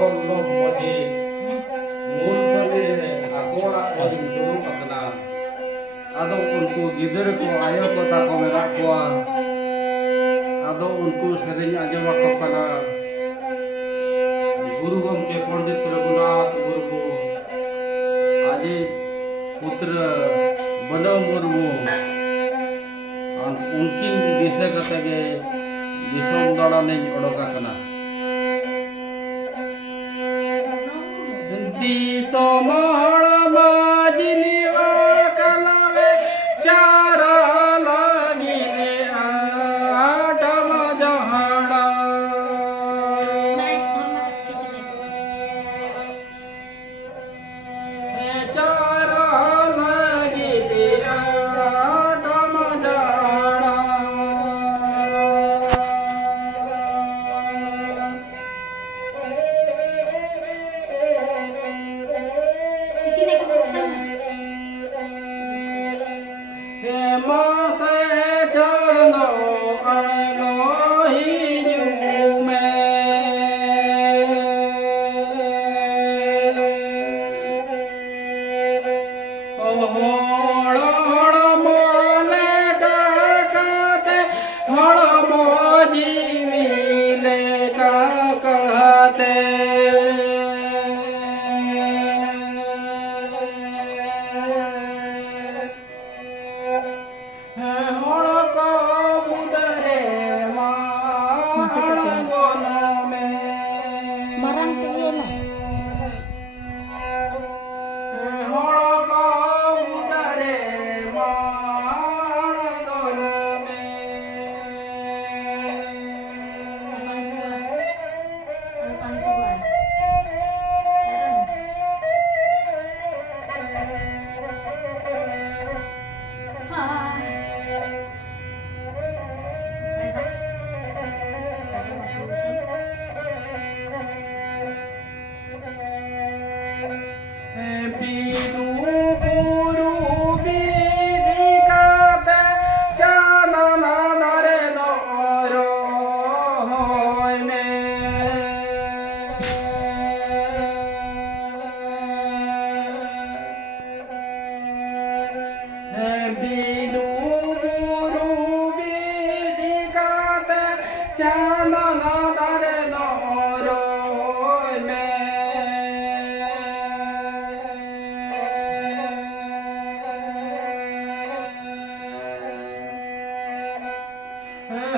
ᱵᱚᱞᱞᱚᱵ ᱢᱟᱹᱡᱷᱤ ᱢᱩᱞ ᱵᱟᱹᱫᱤ ᱨᱮ ᱟᱠᱚᱣᱟᱜ ᱨᱤᱧ ᱫᱩᱲᱩᱵ ᱟᱠᱟᱱᱟ ᱟᱫᱚ ᱩᱱᱠᱩ ᱜᱤᱫᱽᱨᱟᱹ ᱠᱚ ᱟᱭᱳ ᱠᱚ ᱛᱟᱠᱚ ᱢᱮᱱᱟᱜ ᱠᱚᱣᱟ ᱟᱫᱚ ᱩᱱᱠᱩ ᱥᱮᱨᱮᱧ ᱟᱸᱡᱚᱢ ᱟᱠᱚ ᱠᱟᱱᱟ गुरु गमके पंडित रघुनाथ मुर्मू आजे पुत्र बलव मुर्मू उनकिन दिशा कते दिसोम दाड़ानिñ ओडोक आकना दिसोम हड़मा जिलिवा कलावे चारा लागिले आटम जहाड़ा चारा लागिले आटम जहाड़ा मासे चनो अणलो हिजू में होड़ होड़ मोले कहते होड़ मोजी मिले का कहते होड़ को बुदरे मांगों में Marang ke iya lah. होड़ को बुदरे मांगों में बीरू बुरू बीदी काते चांदना नरे नोरो होय में बीरू बुरू बीदी काते चांदना नरे नोरो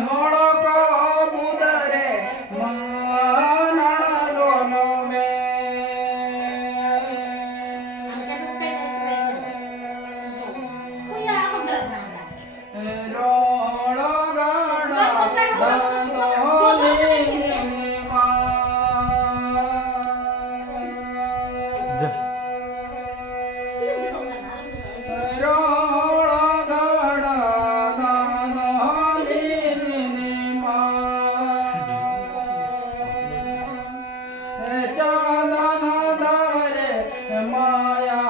होड़ को बुदरे मानगों में रोड़ गाड़ा दानोली रोड़ गाड़ा दानोली चांदन दारे माया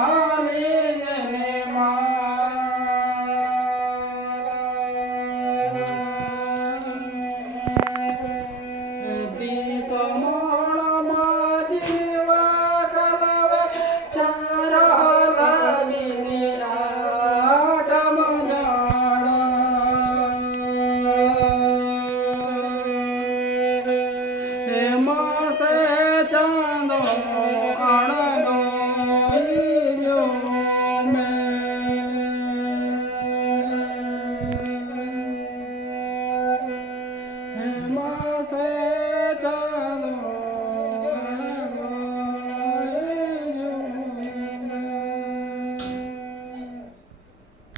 मासे चांदो